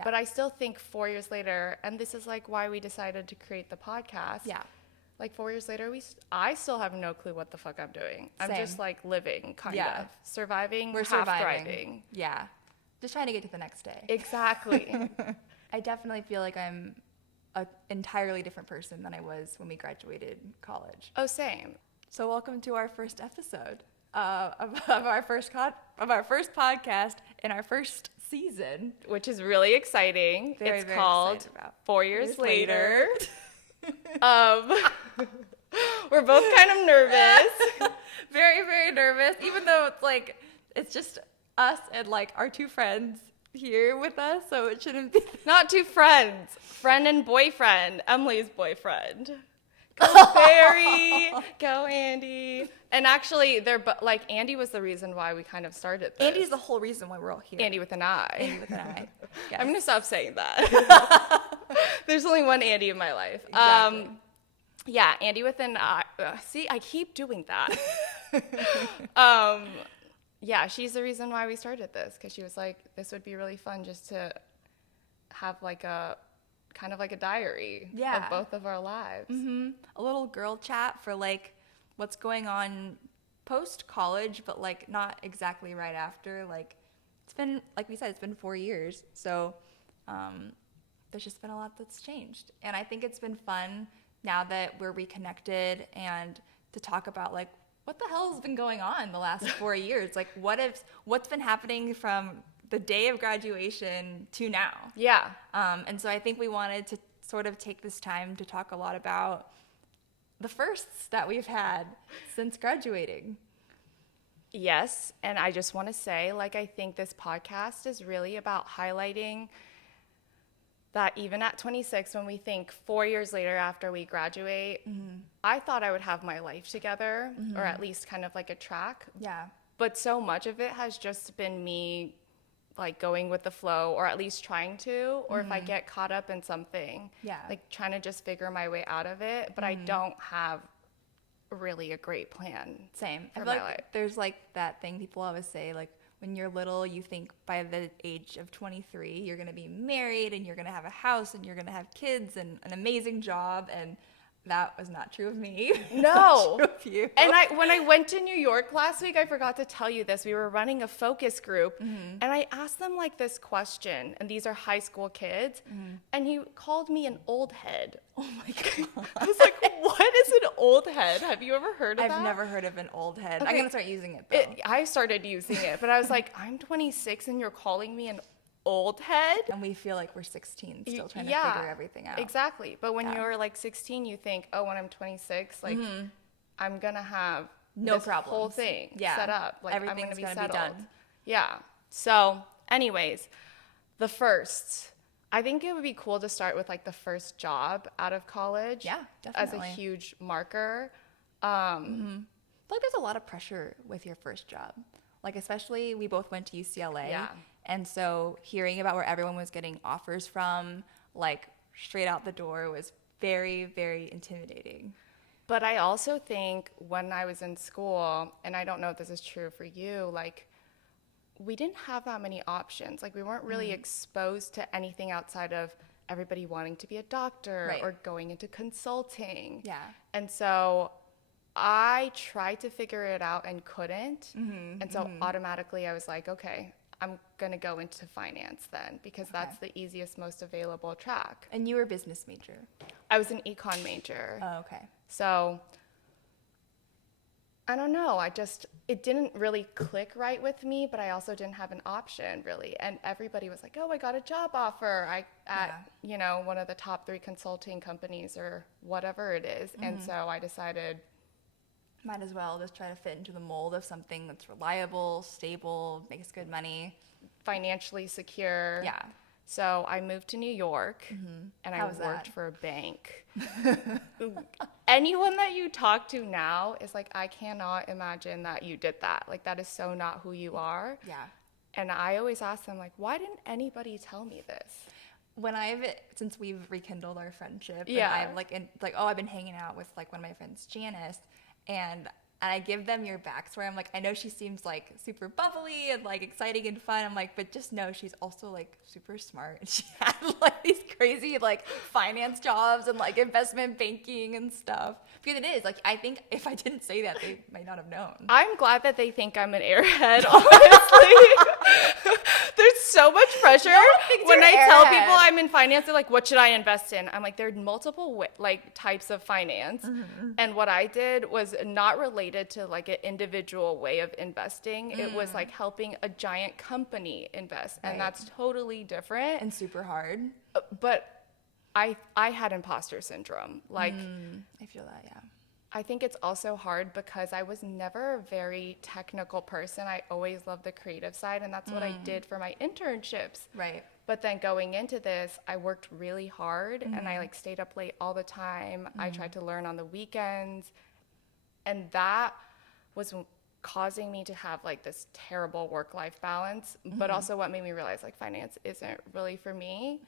Yeah. But I still think 4 years later, and this is like why we decided to create the podcast. Yeah. Like 4 years later, I still have no clue what the fuck I'm doing. I'm Same. just like living, kind Yeah. of. Surviving, We're half surviving. thriving. Yeah. Just trying to get to the next day. Exactly. I definitely feel like I'm an entirely different person than I was when we graduated college. Oh, same. So welcome to our first episode of our first podcast in our first season. Which is really exciting. Very, it's very called excited about. 4 years later. We're both kind of nervous. Very, very nervous, even though it's just us and like our two friends here with us, so it shouldn't be. Not two friends. Friend and boyfriend. Emily's boyfriend. Go Barry. Go Andy. And actually, like Andy was the reason why we kind of started this. Andy's the whole reason why we're all here. Andy with an I. Andy with an I. Yes. I'm gonna stop saying that. There's only one Andy in my life. Exactly. Yeah, Andy with an I. See, I keep doing that. Yeah, she's the reason why we started this, because she was like, this would be really fun just to have like a kind of like a diary of both of our lives. Mm-hmm. A little girl chat for like what's going on post college, but like not exactly right after. Like it's been, like we said, it's been 4 years, so there's just been a lot that's changed, and I think it's been fun now that we're reconnected and to talk about like what the hell has been going on the last 4 years. Like what's been happening from the day of graduation to now. Yeah. And so I think we wanted to sort of take this time to talk a lot about the firsts that we've had since graduating. Yes, and I just want to say, like, I think this podcast is really about highlighting that even at 26, when we think 4 years later after we graduate, I thought I would have my life together, or at least kind of like a track. Yeah. But so much of it has just been me like going with the flow, or at least trying to, or if I get caught up in something, like trying to just figure my way out of it. But I don't have really a great plan. Same. I for feel my like life. there's like that thing people always say, like when you're little, you think by the age of 23, you're going to be married and you're going to have a house and you're going to have kids and an amazing job. And that was not true of me. No. Not true of you. And when I went to New York last week, I forgot to tell you this. We were running a focus group, and I asked them like this question, and these are high school kids, and he called me an old head. Oh my God. I was like, what is an old head? Have you ever heard of that? I've never heard of an old head. Okay. I'm going to start using it though. I started using it, but I was like, I'm 26 and you're calling me an old head? And we feel like we're 16 still trying to figure everything out. Exactly. But when you're like 16, you think, oh, when I'm 26, like I'm going to have no this problems. Whole thing set up. Like everything's I'm going to gonna be settled. done. Yeah. So anyways, the first, I think it would be cool to start with like the first job out of college. Yeah, definitely. As a huge marker. I feel like there's a lot of pressure with your first job. Like especially we both went to UCLA. Yeah. And so hearing about where everyone was getting offers from, like straight out the door, was very, very intimidating. But I also think when I was in school, and I don't know if this is true for you, like we didn't have that many options. Like we weren't really exposed to anything outside of everybody wanting to be a doctor or going into consulting. Yeah. And so I tried to figure it out and couldn't. And so automatically I was like, okay, I'm going to go into finance then, because that's the easiest, most available track. And you were a business major. I was an econ major. Oh, okay. So I don't know. It didn't really click right with me, but I also didn't have an option really. And everybody was like, oh, I got a job offer at one of the top 3 consulting companies or whatever it is. And so I decided, might as well just try to fit into the mold of something that's reliable, stable, makes good money. financially secure. Yeah. So I moved to New York and How I was worked that? for a bank. Anyone that you talk to now is like, I cannot imagine that you did that. Like, that is so not who you are. Yeah. And I always ask them, like, why didn't anybody tell me this? Since we've rekindled our friendship, Yeah. and I've I've been hanging out with like one of my friends, Janice, and and I give them your backstory. I'm like, I know she seems like super bubbly and like exciting and fun. I'm like, but just know she's also like super smart. And she had like these crazy like finance jobs and like investment banking and stuff. Because it is like, I think if I didn't say that, they might not have known. I'm glad that they think I'm an airhead, honestly. There's so much pressure when I tell people I'm in finance. They're like, what should I invest in? I'm like, there are multiple like types of finance. Mm-hmm. And what I did was not related to like an individual way of investing. It was like helping a giant company invest. Right. And that's totally different. And super hard. But I had imposter syndrome. Like, I feel that, yeah. I think it's also hard because I was never a very technical person. I always loved the creative side, and that's what I did for my internships. Right. But then going into this, I worked really hard, and I like stayed up late all the time. I tried to learn on the weekends, and that was causing me to have like this terrible work-life balance, but also what made me realize like finance isn't really for me.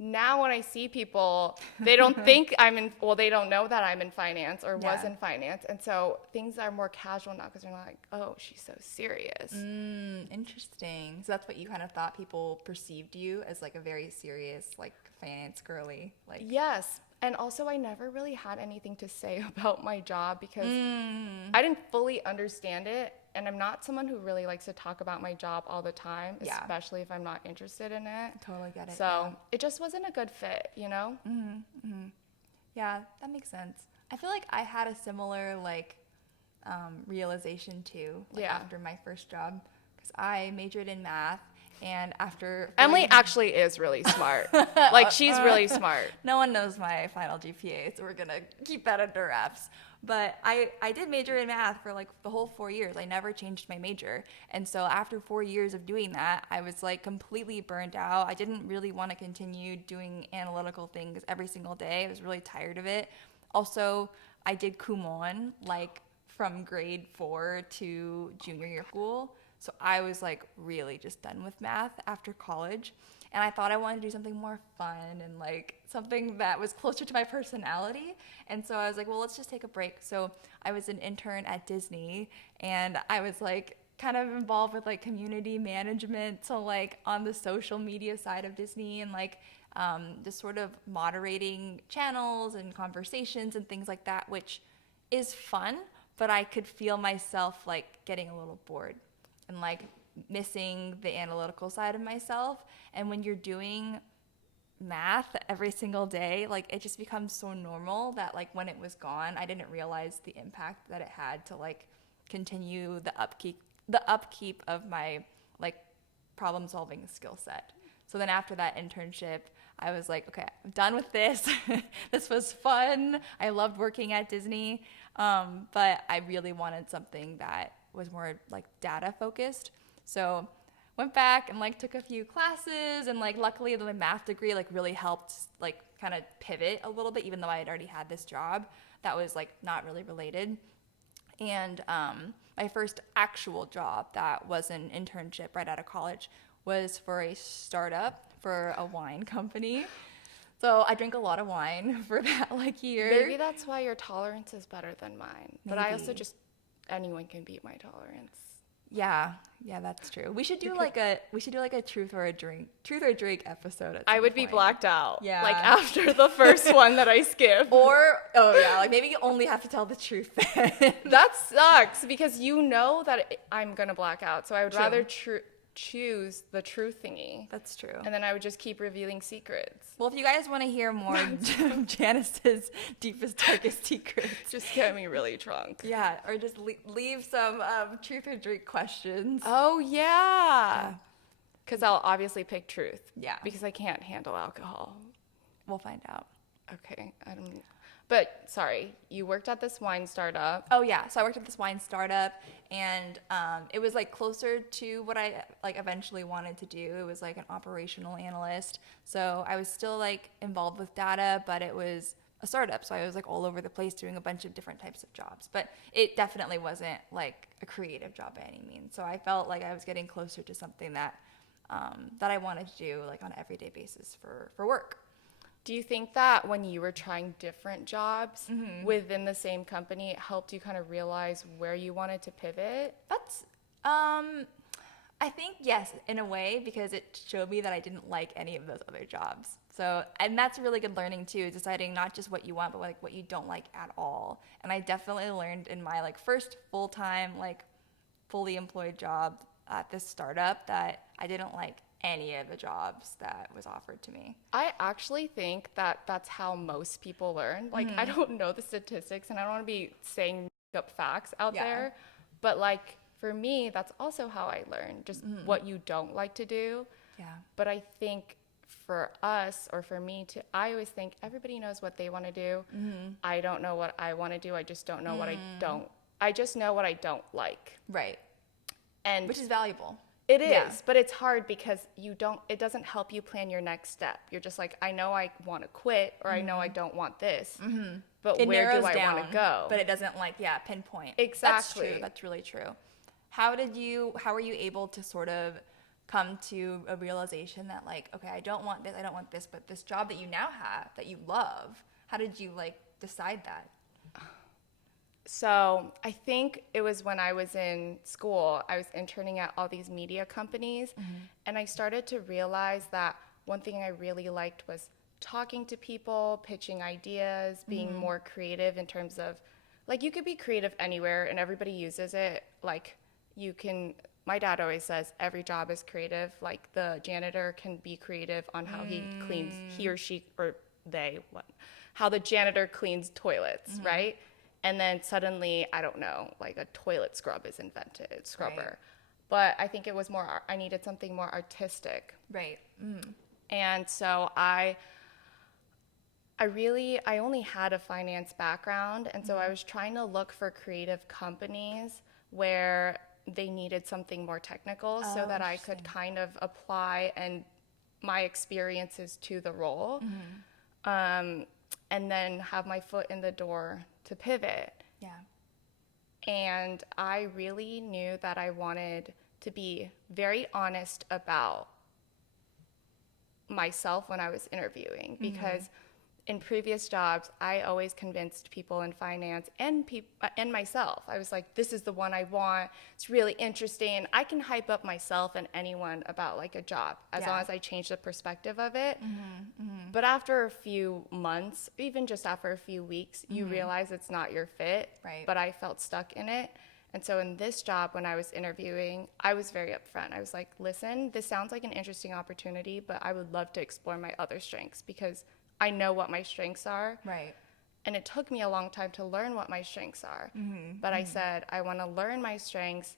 Now when I see people, they don't think they don't know that I'm in finance or was in finance. And so things are more casual now because they're not like, oh, she's so serious. Interesting. So that's what you kind of thought people perceived you as, like a very serious, like finance girly. Like Yes. And also I never really had anything to say about my job because I didn't fully understand it. And I'm not someone who really likes to talk about my job all the time, especially if I'm not interested in it. Totally get it. So it just wasn't a good fit, you know? Yeah, that makes sense. I feel like I had a similar like realization too, like after my first job, because I majored in math. And after Emily actually is really smart. Like she's really smart. No one knows my final GPA, so we're gonna keep that under wraps. But I did major in math for like the whole 4 years. I never changed my major. And so after 4 years of doing that, I was like completely burnt out. I didn't really want to continue doing analytical things every single day. I was really tired of it. Also, I did Kumon like from grade 4 to junior year school. So I was like really just done with math after college. And I thought I wanted to do something more fun and like something that was closer to my personality. And so I was like, well, let's just take a break. So I was an intern at Disney and I was like kind of involved with like community management. So like on the social media side of Disney and like just sort of moderating channels and conversations and things like that, which is fun, but I could feel myself like getting a little bored and like missing the analytical side of myself. And when you're doing math every single day, like it just becomes so normal that like when it was gone, I didn't realize the impact that it had to like continue the upkeep of my like problem solving skill set. So then after that internship, I was like, okay, I'm done with this. This was fun. I loved working at Disney. But I really wanted something that was more like data focused. So went back and like took a few classes and like luckily the math degree like really helped like kind of pivot a little bit, even though I had already had this job that was like not really related. And my first actual job that was an internship right out of college was for a startup for a wine company. So I drank a lot of wine for that like year. Maybe that's why your tolerance is better than mine. Maybe. But I also just, anyone can beat my tolerance. Yeah, that's true. We should do like a truth or a drink episode at some I would point. be blacked out. Yeah. Like after the first one that I skipped. Or like maybe you only have to tell the truth then. That sucks because you know that I'm gonna black out. So I would rather choose the truth thingy. That's true. And then I would just keep revealing secrets. Well, if you guys want to hear more of Janice's deepest, darkest secrets, just get me really drunk. Yeah, or just leave some truth or drink questions. Oh, yeah. Because I'll obviously pick truth. Yeah. Because I can't handle alcohol. We'll find out. Okay. But sorry, you worked at this wine startup. Oh yeah, so I worked at this wine startup, and it was like closer to what I like eventually wanted to do. It was like an operational analyst, so I was still like involved with data, but it was a startup, so I was like all over the place doing a bunch of different types of jobs. But it definitely wasn't like a creative job by any means. So I felt like I was getting closer to something that that I wanted to do like on an everyday basis for work. Do you think that when you were trying different jobs within the same company, it helped you kind of realize where you wanted to pivot? That's, I think yes, in a way, because it showed me that I didn't like any of those other jobs. So, and that's really good learning too, deciding not just what you want, but like what you don't like at all. And I definitely learned in my like first full-time, like fully employed job at this startup that I didn't like any of the jobs that was offered to me. I actually think that that's how most people learn. Like, I don't know the statistics and I don't want to be saying up facts out there, but like for me, that's also how I learned, just what you don't like to do. Yeah. But I think for us, or for me too, I always think everybody knows what they want to do. I don't know what I want to do. I just don't know what I don't. I just know what I don't like. Right. And which is valuable. it is, but it's hard because it doesn't help you plan your next step. You're just like, I know I want to quit, or I know I don't want this, but It where do narrows I down, want to go? but it doesn't like, pinpoint. Exactly. That's true. That's really true. How were you able to sort of come to a realization that like, okay, I don't want this, but this job that you now have that you love, how did you like decide that? So I think it was when I was in school, I was interning at all these media companies, and I started to realize that one thing I really liked was talking to people, pitching ideas, being more creative in terms of, like, you could be creative anywhere and everybody uses it. Like, my dad always says every job is creative. Like, the janitor can be creative on how he cleans, he or she, or they, how the janitor cleans toilets, right? And then suddenly, I don't know, like a toilet scrub is invented, scrubber. Right. But I think it was I needed something more artistic. Right. And so I only had a finance background. And so I was trying to look for creative companies where they needed something more technical so that I could kind of apply my experiences to the role. And then have my foot in the door to pivot. Yeah. And I really knew that I wanted to be very honest about myself when I was interviewing, because in previous jobs, I always convinced people in finance and myself. I was like, this is the one I want. It's really interesting. I can hype up myself and anyone about like a job as long as I change the perspective of it. But after a few months, even just after a few weeks, you realize it's not your fit. Right. But I felt stuck in it. And so in this job, when I was interviewing, I was very upfront. I was like, listen, this sounds like an interesting opportunity, but I would love to explore my other strengths because I know what my strengths are. Right. And it took me a long time to learn what my strengths are. But I said, I want to learn my strengths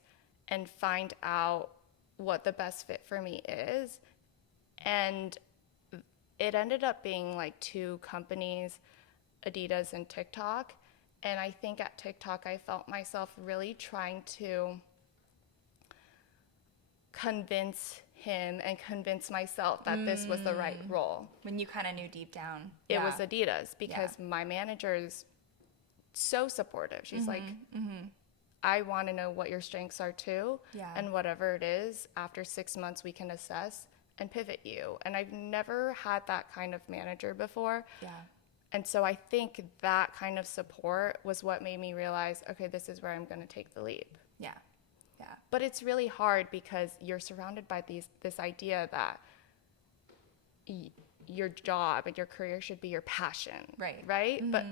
and find out what the best fit for me is. And it ended up being like 2 companies, Adidas and TikTok. And I think at TikTok, I felt myself really trying to convince him and convince myself that this was the right role. When you kind of knew deep down. It was Adidas, because my manager is so supportive. She's like, I want to know what your strengths are too. Yeah. And whatever it is, after 6 months, we can assess and pivot you. And I've never had that kind of manager before. Yeah. And so I think that kind of support was what made me realize, okay, this is where I'm going to take the leap. Yeah. Yeah. But it's really hard because you're surrounded by this idea that your job and your career should be your passion. Right. Right? But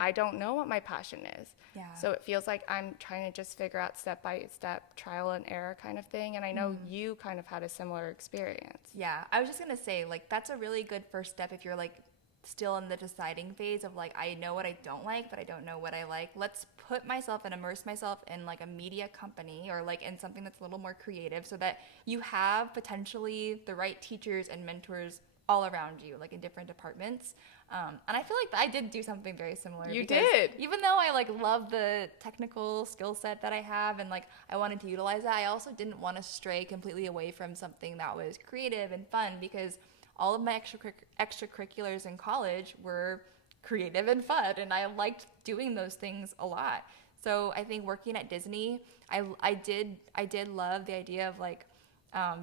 I don't know what my passion is. Yeah. So it feels like I'm trying to just figure out step by step, trial and error kind of thing. And I know you kind of had a similar experience. Yeah. I was just going to say, like, that's a really good first step if you're like still in the deciding phase of like, I know what I don't like, but I don't know what I like. Let's put myself and immerse myself in like a media company or like in something that's a little more creative so that you have potentially the right teachers and mentors all around you, like in different departments. And I feel like I did do something very similar. You did. Even though I like love the technical skill set that I have and like I wanted to utilize that, I also didn't want to stray completely away from something that was creative and fun, because all of my extracurriculars in college were creative and fun, and I liked doing those things a lot. So I think working at Disney, I did love the idea of like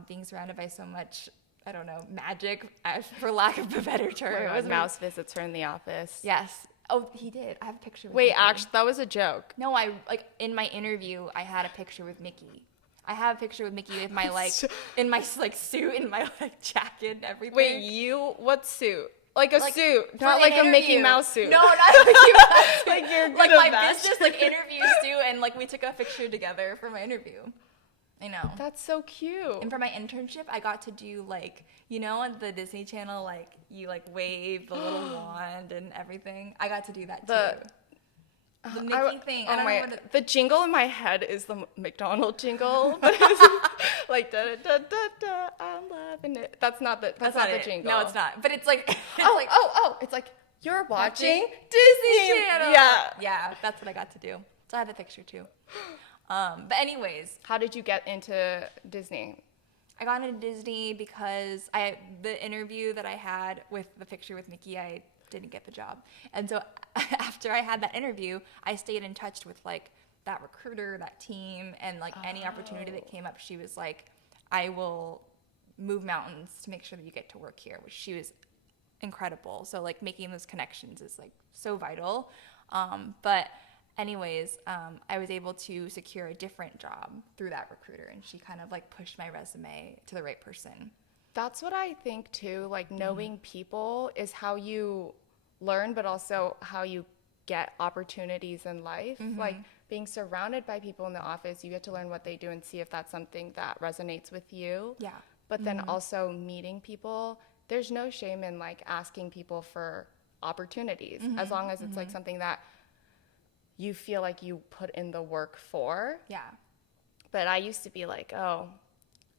being surrounded by so much I don't know, magic, for lack of a better term. Where it was Mouse visits her in the office. Yes. Oh, he did. I have a picture with Wait, Mickey. actually, that was a joke. No, in my interview, I had a picture with Mickey. I have a picture with Mickey with my, in my, suit and my, jacket and everything. Wait, what suit? Like a suit, for not an like a Mickey interview. Mouse suit. No, not a Mickey Mouse suit. Like you're good like at my that. business, interview suit, and, we took a picture together for my interview. I know. That's so cute. And for my internship, I got to do, on the Disney Channel, you, wave the little wand and everything. I got to do that, too. The Mickey thing. I don't know what the jingle in my head is the McDonald jingle. But it's like, da da da da, I'm loving it. That's not the jingle. No, it's not. But it's like, it's like, you're watching Disney Channel. Yeah. Yeah, that's what I got to do. So I have a picture, too. But anyways. How did you get into Disney? I got into Disney because the interview that I had with the picture with Mickey, I didn't get the job. And so after I had that interview, I stayed in touch with that recruiter, that team, and any opportunity that came up, she was like, I will move mountains to make sure that you get to work here, which she was incredible. So making those connections is so vital. But anyways, I was able to secure a different job through that recruiter, and she kind of pushed my resume to the right person. That's what I think too. Knowing people is how you learn, but also how you get opportunities in life. Being surrounded by people in the office, you get to learn what they do and see if that's something that resonates with you. Yeah. But then also meeting people, there's no shame in asking people for opportunities, as long as it's something that you feel like you put in the work for. Yeah. But I used to be oh,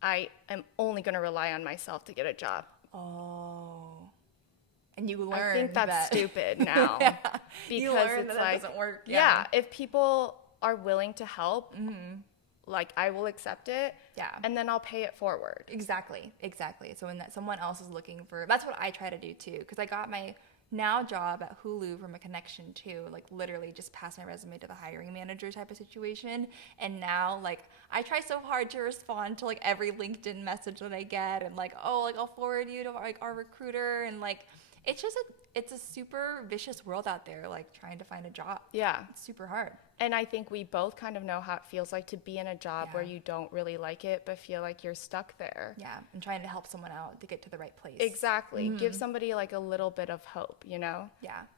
I am only going to rely on myself to get a job. Oh. And you learn. I think that's stupid now. Yeah. Because you learn it's that doesn't work. Yeah, if people are willing to help, I will accept it. Yeah. And then I'll pay it forward. Exactly. So when someone else is looking for, that's what I try to do too. Because I got my now job at Hulu from a connection too, literally just pass my resume to the hiring manager type of situation. And now I try so hard to respond to every LinkedIn message that I get, and I'll forward you to our recruiter, and it's a super vicious world out there, trying to find a job. Yeah. It's super hard. And I think we both kind of know how it feels like to be in a job where you don't really like it, but feel like you're stuck there. Yeah, and trying to help someone out to get to the right place. Exactly. Give somebody a little bit of hope, Yeah.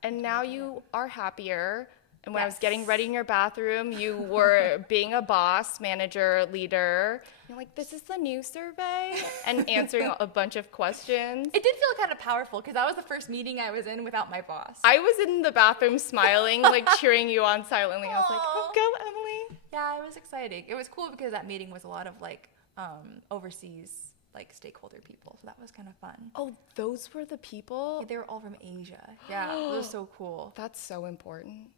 And now you are happier. And when I was getting ready in your bathroom, you were being a boss, manager, leader. You're this is the new survey, and answering a bunch of questions. It did feel kind of powerful because that was the first meeting I was in without my boss. I was in the bathroom smiling, cheering you on silently. I was oh, go, Emily. Yeah, it was exciting. It was cool because that meeting was a lot of overseas stakeholder people, so that was kind of fun. Oh, those were the people? Yeah, they were all from Asia. Yeah, it was so cool. That's so important.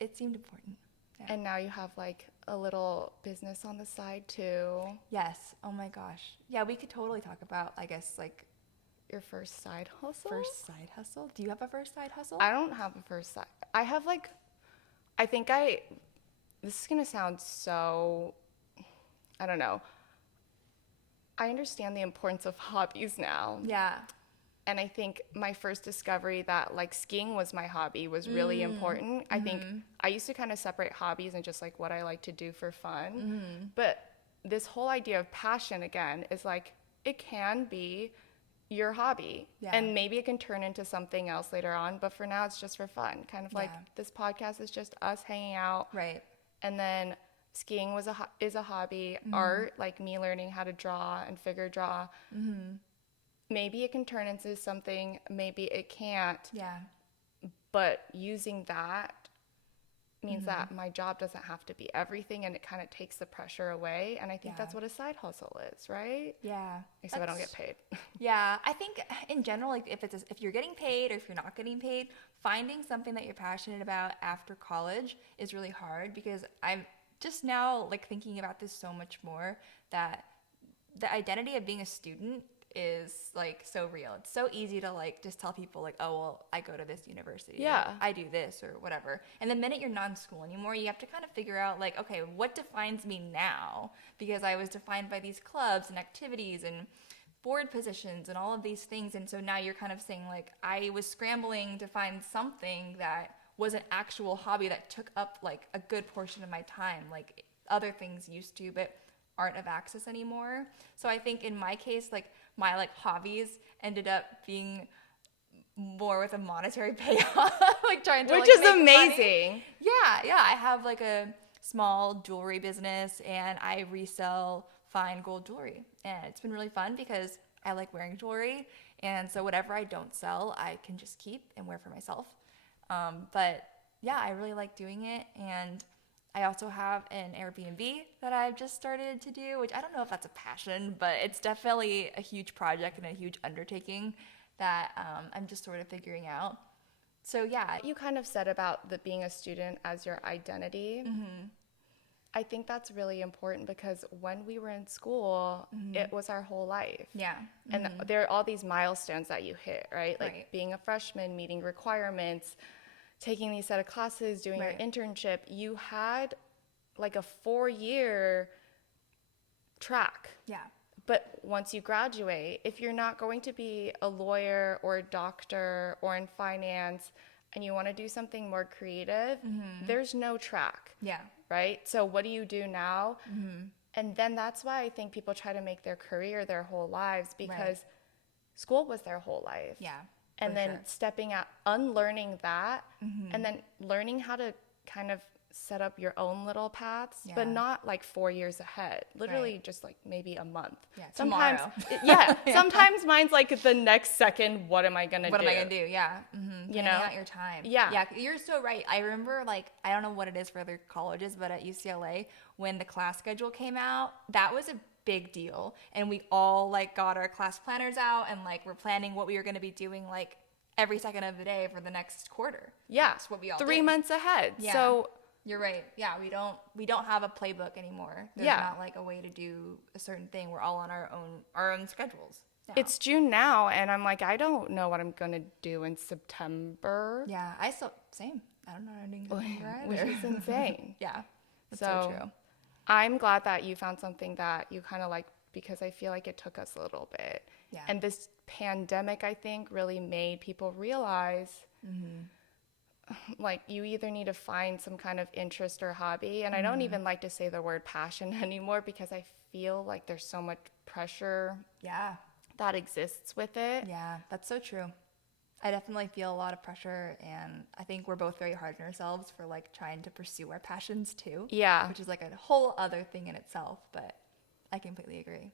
It seemed important. Yeah. And now you have a little business on the side too. Yes. Oh my gosh. Yeah, we could totally talk about, I guess, your first side hustle. First side hustle? Do you have a first side hustle? I don't have a first side. I have this is gonna sound so, I don't know. I understand the importance of hobbies now. Yeah. And I think my first discovery that skiing was my hobby was really important. I think I used to kind of separate hobbies and just what I like to do for fun. But this whole idea of passion again is it can be your hobby. Yeah. And maybe it can turn into something else later on. But for now, it's just for fun. Kind of this podcast is just us hanging out. Right. And then skiing is a hobby. Art, me learning how to draw and figure draw. Maybe it can turn into something, maybe it can't. Yeah. But using that means that my job doesn't have to be everything, and it kind of takes the pressure away. And I think that's what a side hustle is, right? Yeah. Except I don't get paid. Yeah. I think in general, if you're getting paid or if you're not getting paid, finding something that you're passionate about after college is really hard, because I'm just now thinking about this so much more, that the identity of being a student is so real. It's so easy to just tell people oh, well, I go to this university. Yeah. I do this or whatever. And the minute you're not in school anymore, you have to kind of figure out okay, what defines me now? Because I was defined by these clubs and activities and board positions and all of these things. And so now you're kind of saying, like, I was scrambling to find something that was an actual hobby that took up like a good portion of my time, like other things used to, but aren't of access anymore. So I think in my case, like my like hobbies ended up being more with a monetary payoff, like trying to Which like, is make amazing. money. Yeah. I have like a small jewelry business and I resell fine gold jewelry. And it's been really fun because I like wearing jewelry. And so whatever I don't sell, I can just keep and wear for myself. But yeah, I really like doing it. And I also have an Airbnb that I've just started to do, which I don't know if that's a passion, but it's definitely a huge project and a huge undertaking that I'm just sort of figuring out. So yeah. You kind of said about being a student as your identity. Mm-hmm. I think that's really important because when we were in school, Mm-hmm. it was our whole life. Yeah. And there are all these milestones that you hit, right? Like Right. being a freshman, meeting requirements, taking these set of classes, doing Right. your internship. You had like a 4-year track. Yeah. But once you graduate, if you're not going to be a lawyer or a doctor or in finance and you want to do something more creative, there's no track. Yeah. Right? So what do you do now? And then that's why I think people try to make their career their whole lives because school was their whole life. Yeah. And then sure. stepping out, unlearning that, and then learning how to kind of set up your own little paths, but Yeah. not like 4 years ahead. Literally Right. just like maybe a month. Yeah, Sometimes, tomorrow. yeah. Sometimes mine's like the next second, what am I going to do? What am I gonna do? Yeah. Mm-hmm. You know? Planning out your time. Yeah. Yeah. You're so right. I remember, like, I don't know what it is for other colleges, but at UCLA, when the class schedule came out, that was a big deal, and we all like got our class planners out and like we're planning what we were gonna be doing like every second of the day for the next quarter. Yeah. That's what we all 3 did. months ahead. Yeah. So You're right. Yeah, we don't have a playbook anymore. There's Yeah. not like a way to do a certain thing. We're all on our own schedules now. it's June now, and I'm like, I don't know what I'm going to do in September. Yeah, I still same. I don't know what I'm doing in September Which either. is insane. Yeah, that's so true. I'm glad that you found something that you kind of like because I feel like it took us a little bit. Yeah. And this pandemic, I think, really made people realize like you either need to find some kind of interest or hobby. And I don't even like to say the word passion anymore because I feel like there's so much pressure Yeah, that exists with it. yeah, that's so true. I definitely feel a lot of pressure, and I think we're both very hard on ourselves for like trying to pursue our passions too. Yeah. Which is like a whole other thing in itself, but I completely agree.